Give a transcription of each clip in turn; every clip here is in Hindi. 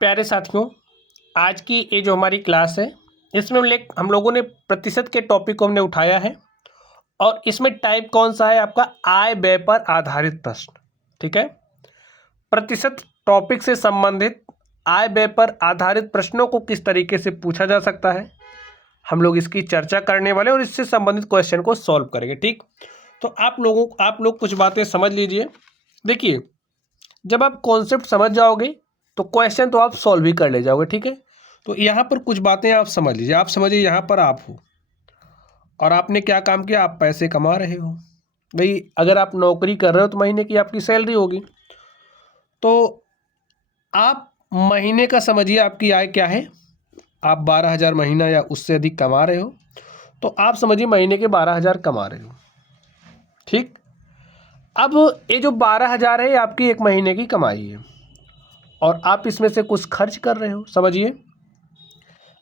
प्यारे साथियों, आज की ये जो हमारी क्लास है इसमें हम लोगों ने प्रतिशत के टॉपिक को हमने उठाया है और इसमें टाइप कौन सा है आपका आय व्यय पर आधारित प्रश्न। ठीक है, प्रतिशत टॉपिक से संबंधित आय व्यय पर आधारित प्रश्नों को किस तरीके से पूछा जा सकता है हम लोग इसकी चर्चा करने वाले और इससे संबंधित क्वेश्चन को सॉल्व करेंगे। ठीक, तो आप लोग कुछ बातें समझ लीजिए। देखिए, जब आप कॉन्सेप्ट समझ जाओगे तो क्वेश्चन तो आप सॉल्व भी कर ले जाओगे। ठीक है, तो यहाँ पर कुछ बातें आप समझ लीजिए। आप समझिए, यहाँ पर आप हो और आपने क्या काम किया, आप पैसे कमा रहे हो। भाई अगर आप नौकरी कर रहे हो तो महीने की आपकी सैलरी होगी, तो आप महीने का समझिए आपकी आय क्या है। आप 12,000 महीना या उससे अधिक कमा रहे हो तो आप समझिए महीने के 12,000 कमा रहे हो। ठीक, अब ये जो 12,000 है ये आपकी एक महीने की कमाई है और आप इसमें से कुछ खर्च कर रहे हो। समझिए,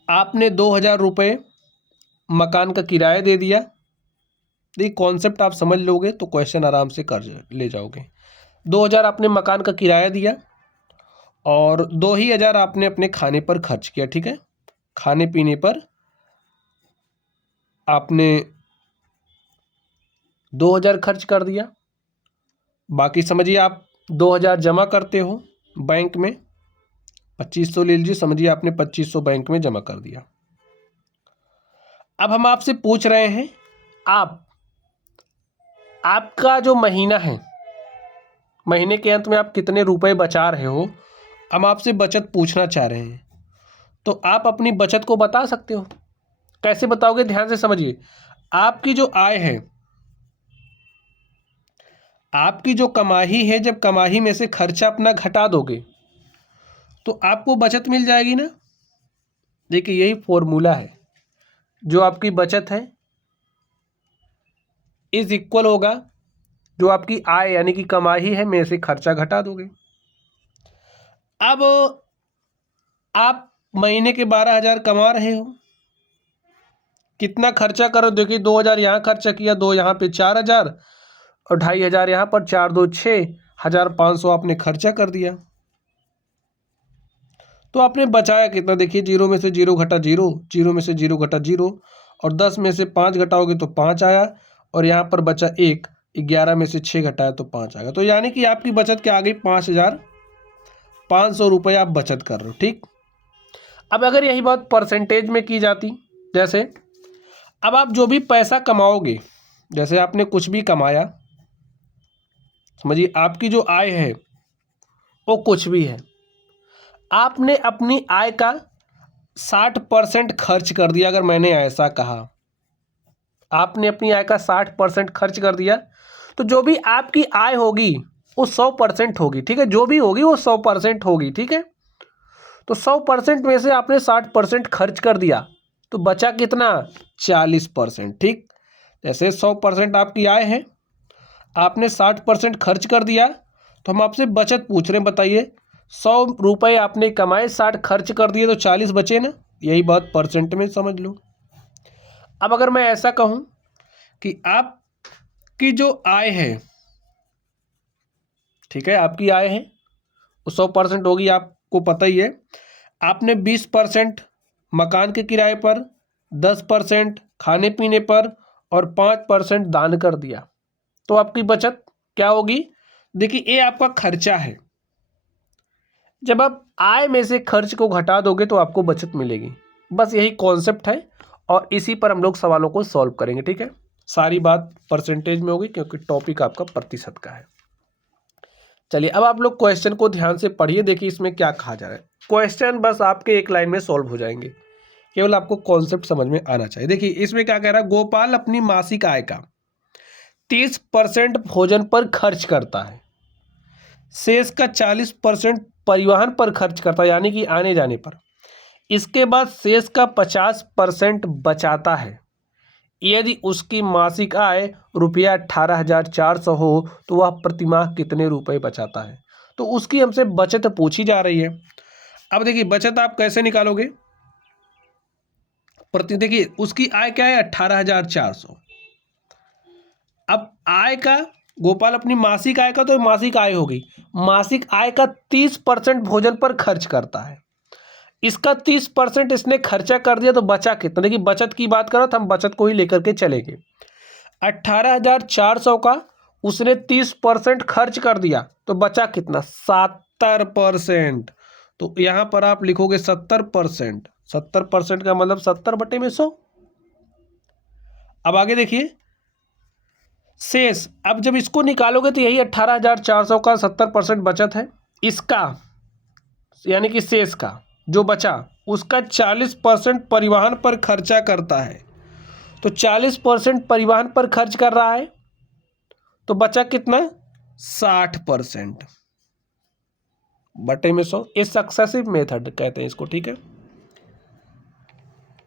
आपने 2,000 रुपये मकान का किराया दे दिया। ये कॉन्सेप्ट आप समझ लोगे तो क्वेश्चन आराम से कर ले जाओगे। 2,000 आपने मकान का किराया दिया और 2,000 आपने अपने खाने पर खर्च किया। ठीक है, खाने पीने पर आपने 2,000 खर्च कर दिया। बाकी समझिए आप 2,000 जमा करते हो बैंक में, 2,500 ले लीजिए, समझिए आपने 2,500 बैंक में जमा कर दिया। अब हम आपसे पूछ रहे हैं आपका जो महीना है, महीने के अंत में आप कितने रुपए बचा रहे हो, हम आपसे बचत पूछना चाह रहे हैं। तो आप अपनी बचत को बता सकते हो। कैसे बताओगे, ध्यान से समझिए। आपकी जो आय है, आपकी जो कमाई है, जब कमाई में से खर्चा अपना घटा दोगे तो आपको बचत मिल जाएगी ना। देखिए, यही फॉर्मूला है। जो आपकी बचत है इज इक्वल होगा जो आपकी आय यानी कि कमाई है में से खर्चा घटा दोगे। अब आप महीने के 12,000 कमा रहे हो, कितना खर्चा करो, देखिए 2,000 यहाँ खर्चा किया, 2 यहाँ पे 4,000 और 2,500 यहाँ पर, 4 2 6,500 आपने खर्चा कर दिया। तो आपने बचाया कितना, देखिए 0 में से 0 घटा 0, 0 में से 0 घटा 0 और 10 में से 5 घटाओगे तो 5 आया और यहाँ पर बचा 1, 11 में से 6 घटाया तो 5 आ गया। तो यानी कि आपकी बचत क्या आ गई, 5,500 रुपये आप बचत कर रहे हो। ठीक, अब अगर यही बात परसेंटेज में की जाती, जैसे अब आप जो भी पैसा कमाओगे, जैसे आपने कुछ भी कमाया, समझिए आपकी जो आय है वो कुछ भी है, आपने अपनी आय का 60% खर्च कर दिया। अगर मैंने ऐसा कहा, आपने अपनी आय का 60% खर्च कर दिया, तो जो भी आपकी आय होगी वो 100% होगी। ठीक है, जो भी होगी वो 100% होगी। ठीक है, तो 100% में से आपने 60% खर्च कर दिया तो बचा कितना, 40%। ठीक, जैसे 100% आपकी आय है, आपने 60% खर्च कर दिया, तो हम आपसे बचत पूछ रहे हैं। बताइए, 100 रुपये आपने कमाए, 60 खर्च कर दिए तो 40 बचे ना। यही बात परसेंट में समझ लो। अब अगर मैं ऐसा कहूं कि आपकी जो आय है, ठीक है, आपकी आय है वो 100% होगी, आपको पता ही है। आपने 20% मकान के किराए पर, 10% खाने पीने पर और 5% दान कर दिया, तो आपकी बचत क्या होगी। देखिए, ये आपका खर्चा है। जब आप आय में से खर्च को घटा दोगे तो आपको बचत मिलेगी। बस यही कॉन्सेप्ट है और इसी पर हम लोग सवालों को सॉल्व करेंगे। ठीक है, सारी बात परसेंटेज में होगी क्योंकि टॉपिक आपका प्रतिशत का है। चलिए, अब आप लोग क्वेश्चन को ध्यान से पढ़िए। देखिए इसमें क्या कहा जा रहा है। क्वेश्चन बस आपके एक लाइन में सॉल्व हो जाएंगे, केवल आपको कॉन्सेप्ट समझ में आना चाहिए। देखिए इसमें क्या कह रहा है, गोपाल अपनी मासिक आय का 30% भोजन पर खर्च करता है, शेष का 40% परिवहन पर खर्च करता है यानी कि आने जाने पर, इसके बाद शेष का 50% बचाता है। यदि उसकी मासिक आय रुपया 18,400 हो तो वह प्रतिमाह कितने रुपए बचाता है। तो उसकी हमसे बचत पूछी जा रही है। अब देखिए बचत आप कैसे निकालोगे, देखिए उसकी आय क्या है, 18,400। अब आय का, गोपाल अपनी मासिक आय का, तो मासिक आय होगी, मासिक आय का 30% भोजन पर खर्च करता है। इसका 30% इसने खर्चा कर दिया तो बचा कितना? देखिए बचत की बात करो तो हम बचत को ही लेकर के चलेंगे। 18,400 का उसने 30% खर्च कर दिया तो बचा कितना? 70%। तो यहां पर आप लिखोगे 70%। 70% का मतलब 70/100। अब आगे देखिए शेष। अब जब इसको निकालोगे तो यही 18,400 का 70% बचत है। इसका यानी कि शेष का जो बचा उसका 40% परिवहन पर खर्चा करता है। तो 40% परिवहन पर खर्च कर रहा है तो बचा कितना? 60% बटे में 100। ये सक्सेसिव मेथड कहते हैं इसको, ठीक है।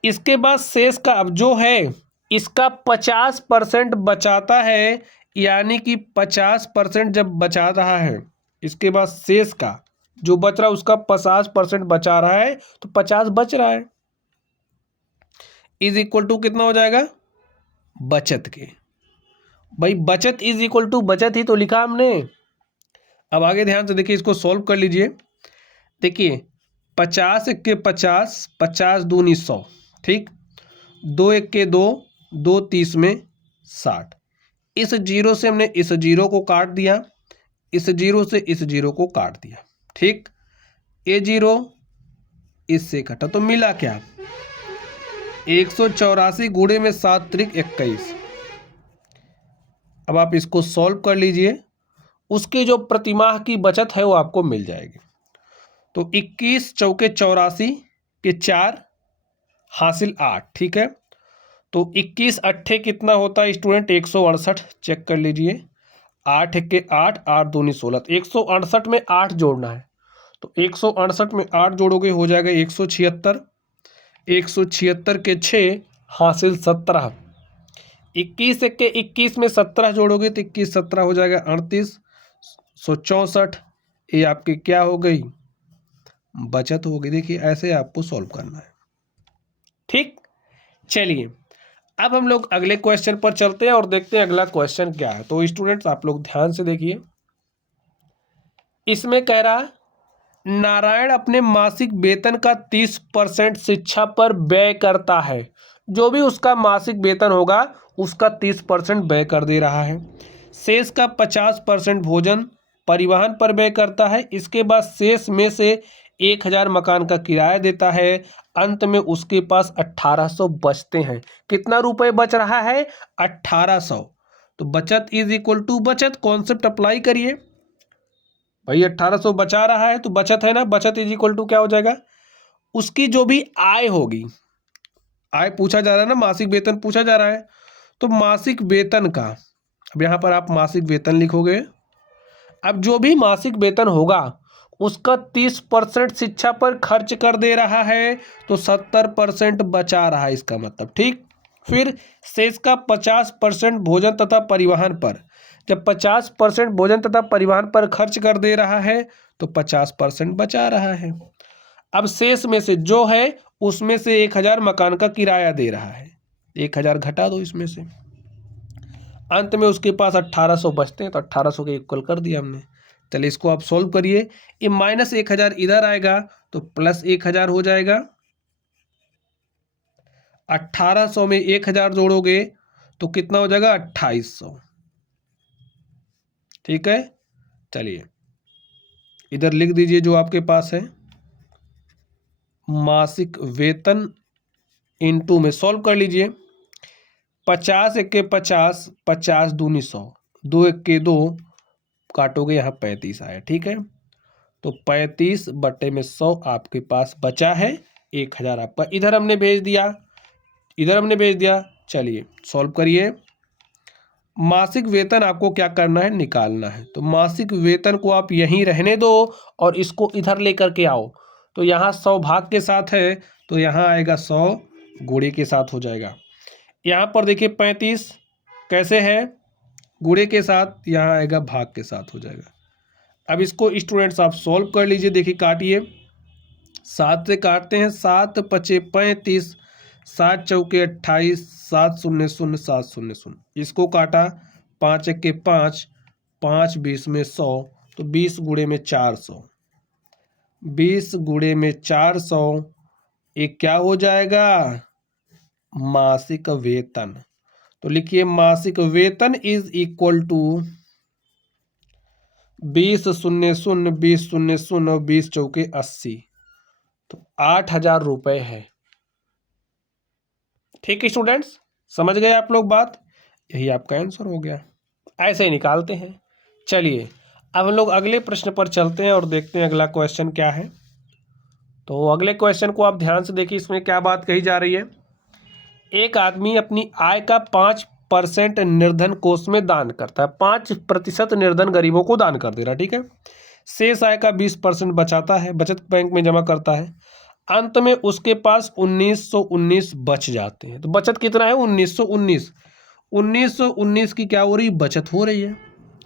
इसके बाद शेष का अब जो है इसका 50% बचाता है, यानी कि 50% जब बचा रहा है, इसके बाद शेष का जो बच रहा है उसका 50% बचा रहा है तो 50 बच रहा है, इज इक्वल टू कितना हो जाएगा? बचत के। भाई बचत इज इक्वल टू बचत ही तो लिखा हमने। अब आगे ध्यान से देखिए, इसको सॉल्व कर लीजिए। देखिए 50 एक के 50, 50 दूनी 100, ठीक। 2 एक के 2, 2 30 में 60। इस जीरो से हमने इस जीरो को काट दिया, इस जीरो से इस जीरो को काट दिया, ठीक। ये जीरो इससे कटा तो मिला क्या? 184 गुणे में 7 त्रिक 21। अब आप इसको सॉल्व कर लीजिए, उसके जो प्रतिमाह की बचत है वो आपको मिल जाएगी। तो 21 चौके 84 के 4 हासिल 8, ठीक है। तो 21 अट्ठे कितना होता है स्टूडेंट? 168। चेक कर लीजिए। 8 के 8, 8 दूनी 16। 168 में 8 जोड़ना है तो 168 में 8 जोड़ोगे हो जाएगा 176। 176 के 6 हासिल 17। 21 के 21 में 17 जोड़ोगे तो 21 17 हो जाएगा 3864। ये आपकी क्या हो गई? बचत हो गई। देखिए ऐसे आपको सॉल्व करना है, ठीक। चलिए अब हम लोग अगले क्वेश्चन पर चलते हैं और देखते हैं अगला क्वेश्चन क्या है। तो स्टूडेंट्स आप लोग ध्यान से देखिए, इसमें कह रहा नारायण अपने मासिक वेतन का 30% शिक्षा पर व्यय करता है। जो भी उसका मासिक वेतन होगा उसका 30% व्यय कर दे रहा है। शेष का 50% भोजन परिवहन पर व्यय करता है। इसके बाद शेष में से 1,000 मकान का किराया देता है। अंत में उसके पास 1,800 बचते हैं। कितना रुपए बच रहा है? 1,800। तो बचत इज इक्वल टू बचत, कॉन्सेप्ट अप्लाई करिए। भाई 1,800 बचा रहा है तो बचत है ना, बचत इज इक्वल टू क्या हो जाएगा? उसकी जो भी आय होगी, आय पूछा जा रहा है ना, मासिक वेतन पूछा जा रहा है, तो मासिक वेतन का, अब यहां पर आप मासिक वेतन लिखोगे। अब जो भी मासिक वेतन होगा उसका 30% शिक्षा पर खर्च कर दे रहा है तो 70% बचा रहा है, इसका मतलब, ठीक। फिर शेष का 50% भोजन तथा परिवहन पर। जब 50% भोजन तथा परिवहन पर खर्च कर दे रहा है तो 50% बचा रहा है। अब शेष में से जो है उसमें से 1,000 मकान का किराया दे रहा है, 1,000 घटा दो इसमें से। अंत में उसके पास 1,800 बचते हैं तो 1,800 के इक्वल कर दिया हमने। चलिए इसको आप सॉल्व करिए। ये माइनस 1,000 इधर आएगा तो प्लस 1,000 हो जाएगा। 1,800 में 1,000 जोड़ोगे तो कितना हो जाएगा? 2,800, ठीक है। चलिए इधर लिख दीजिए जो आपके पास है, मासिक वेतन इनटू में सॉल्व कर लीजिए। 50 एक के 50, 50 दूनी 100, 2 एक के 2, काटोगे यहाँ 35 आया, ठीक है। तो 35 बटे में 100 आपके पास बचा है 1,000 आपका। इधर हमने भेज दिया, इधर हमने भेज दिया। चलिए सॉल्व करिए। मासिक वेतन आपको क्या करना है? निकालना है। तो मासिक वेतन को आप यहीं रहने दो और इसको इधर लेकर के आओ। तो यहाँ 100 भाग के साथ है तो यहाँ आएगा 100 गुणे के साथ हो जाएगा। यहाँ पर देखिए 35 कैसे है? गुणे के साथ, यहाँ आएगा भाग के साथ हो जाएगा। अब इसको स्टूडेंट्स आप सॉल्व कर लीजिए। देखिए काटिए, 7 से काटते हैं, 7 पचे 35, 7 चौके 28, 7 शून्य शून्य 7 शून्य शून्य। इसको काटा, 5 एक के 5, 5 20 में 100, तो 20 गुणे में 400। 20 गुणे में 400, एक क्या हो जाएगा, मासिक वेतन। तो लिखिए मासिक वेतन इज इक्वल टू 20,000, 20,000 और 20 चौके 80, तो 8,000 रुपए है। ठीक है स्टूडेंट्स, समझ गए आप लोग बात, यही आपका आंसर हो गया। ऐसे ही निकालते हैं। चलिए अब हम लोग अगले प्रश्न पर चलते हैं और देखते हैं अगला क्वेश्चन क्या है। तो अगले क्वेश्चन को आप ध्यान से देखिए, इसमें क्या बात कही जा रही है। एक आदमी अपनी आय का 5% निर्धन कोष में दान करता है, 5% निर्धन गरीबों को दान कर दे रहा है, ठीक है। शेष आय का 20% बचाता है, बचत बैंक में जमा करता है। अंत में उसके पास 1919 बच जाते हैं। तो बचत कितना है, 1919। 1919 की क्या हो रही, बचत हो रही है,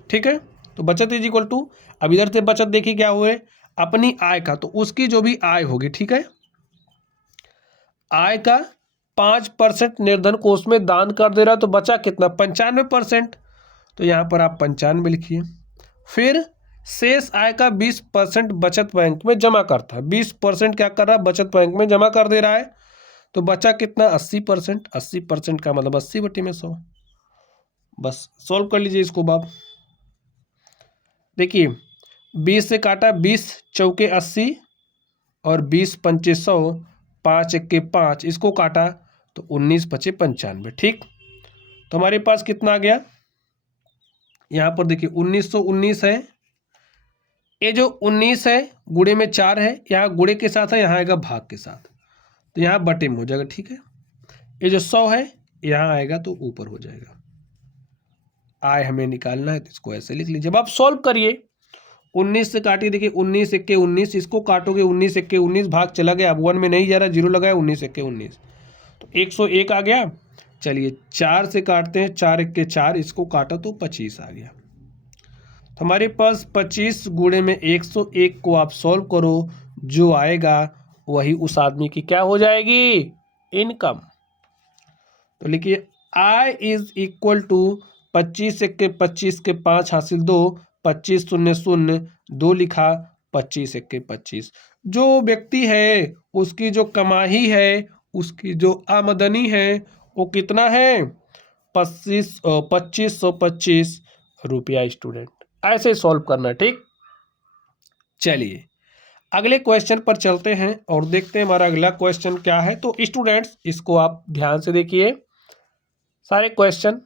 ठीक है। तो बचत इज इक्वल टू, अब इधर से बचत देखिए क्या हुए, अपनी आय का, तो उसकी जो भी आय होगी, ठीक है, आय का 5% निर्धन कोष में दान कर दे रहा, तो बचा कितना, 95%। तो यहां पर आप 95 लिखिए। फिर शेष आय का 20% बचत बैंक में जमा करता है, 20% क्या कर रहा है, बचत बैंक में जमा कर दे रहा है। तो बचा कितना, 80%। 80% का मतलब 80/100। बस सॉल्व कर लीजिए इसको बाप। देखिए 20 से काटा, 20 चौके 80 और 20 पंचे 100, 5 एक्के 5, इसको काटा तो 19 बचे 95, ठीक। तो हमारे पास कितना आ गया, यहां पर देखिए 1919 है, ये जो 19 है गुणे में 4 है, यहाँ गुणे के साथ है, यहाँ आएगा भाग के साथ, तो यहाँ बटे में हो जाएगा, ठीक है। ये जो 100 है यहाँ आएगा तो ऊपर हो जाएगा। आय हमें निकालना है तो इसको ऐसे लिख लीजिए। जब आप सॉल्व करिए 19 से काटिए, देखिए 19 एक्के 19, इसको काटोगे 19 एक्के 19, भाग चला गया, अब 1 में नहीं जा रहा, 0 लगाया, 19 एक्के 19, तो 101 आ गया। चलिए 4 से काटते हैं, 4 एक्के 4, इसको काटा तो 25 आ गया। तो हमारे पास 25 गुणे में 101 को आप सॉल्व करो, जो आएगा वही उस आदमी की क्या हो जाएगी, इनकम। तो लिखिए आय इज इक्वल टू 25 एक्के 25 के 5 हासिल 2, 25 शून्य शून्य 2 लिखा, 25 एक्के 25। जो व्यक्ति है उसकी जो कमाई है, उसकी जो आमदनी है वो कितना है, 2525 रुपया स्टूडेंट। ऐसे सॉल्व करना, ठीक। चलिए अगले क्वेश्चन पर चलते हैं और देखते हैं हमारा अगला क्वेश्चन क्या है। तो स्टूडेंट्स इसको आप ध्यान से देखिए, सारे क्वेश्चन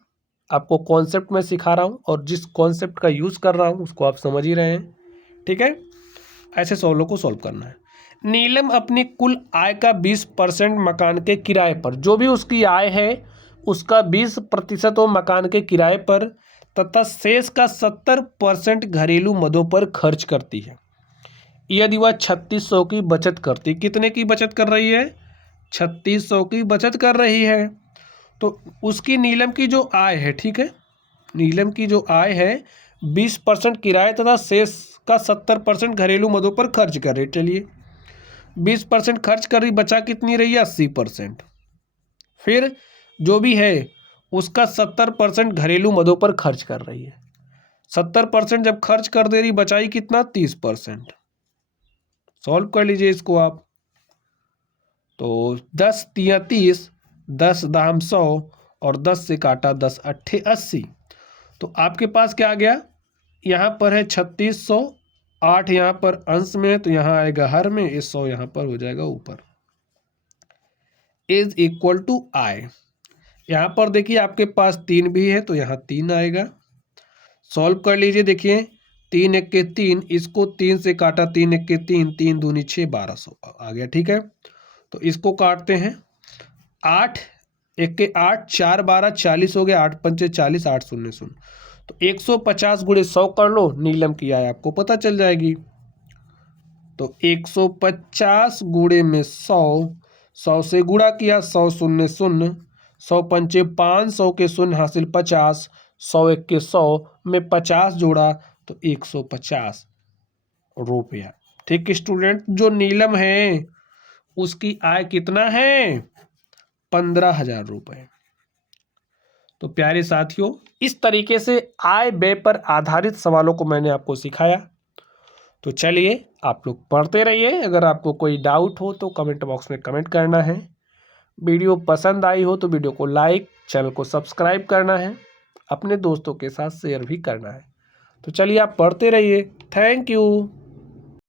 आपको कॉन्सेप्ट में सिखा रहा हूँ और जिस कॉन्सेप्ट का यूज़ कर रहा हूँ उसको आप समझ ही रहे हैं, ठीक है। ऐसे सवालों को सॉल्व करना है। नीलम अपनी कुल आय का 20% मकान के किराए पर, जो भी उसकी आय है उसका 20% वो मकान के किराए पर तथा शेष का 70% घरेलू मदों पर खर्च करती है। यदि वह 3600 की बचत करती, कितने की बचत कर रही है, 3600 की बचत कर रही है। तो उसकी नीलम की जो आय है, ठीक है, नीलम की जो आय है 20% किराए तथा शेष का 70% घरेलू मदों पर खर्च कर रही। चलिए 20% खर्च कर रही, बचा कितनी रही है, 80%। फिर जो भी है उसका 70% घरेलू मदों पर खर्च कर रही है। 70% जब खर्च कर दे रही, बचाई कितना, 30%। सॉल्व कर लीजिए इसको आप। तो 10 तिया 30, 10 दाम 100 और 10 से काटा 10 अट्ठे 80। तो आपके पास क्या आ गया, यहाँ पर है 3600, 8 यहाँ पर अंश में है तो यहाँ आएगा हर में, इस 100 यहाँ पर हो जाएगा ऊपर। इज इक्वल टू आय, यहाँ पर देखिए आपके पास 3 भी है तो यहाँ 3 आएगा। सॉल्व कर लीजिए, देखिए 3 एक्के 3, इसको 3 से काटा, 3 एक्के 3, 3 दूनी 6, 1200 आ गया, ठीक है। तो इसको काटते हैं, 8 एक्के 8, 4 12 40 हो गया, 8 पंचे 40, 8 शून्य शून्य, तो 150 गुणे 100 कर लो, नीलम की आय आपको पता चल जाएगी। तो 150 गुणे में 100, 100 से गुणा किया, 100 शून्य शून्य, 100 पंचे 500 के शून्य हासिल 50, 100 एक के 100 में 50 जोड़ा तो 150 रुपया, ठीक स्टूडेंट। जो नीलम है उसकी आय कितना है, 15,000 रुपये। तो प्यारे साथियों, इस तरीके से आय व्यय पर आधारित सवालों को मैंने आपको सिखाया। तो चलिए आप लोग पढ़ते रहिए। अगर आपको कोई डाउट हो तो कमेंट बॉक्स में कमेंट करना है। वीडियो पसंद आई हो तो वीडियो को लाइक, चैनल को सब्सक्राइब करना है, अपने दोस्तों के साथ शेयर भी करना है। तो चलिए आप पढ़ते रहिए। Thank you.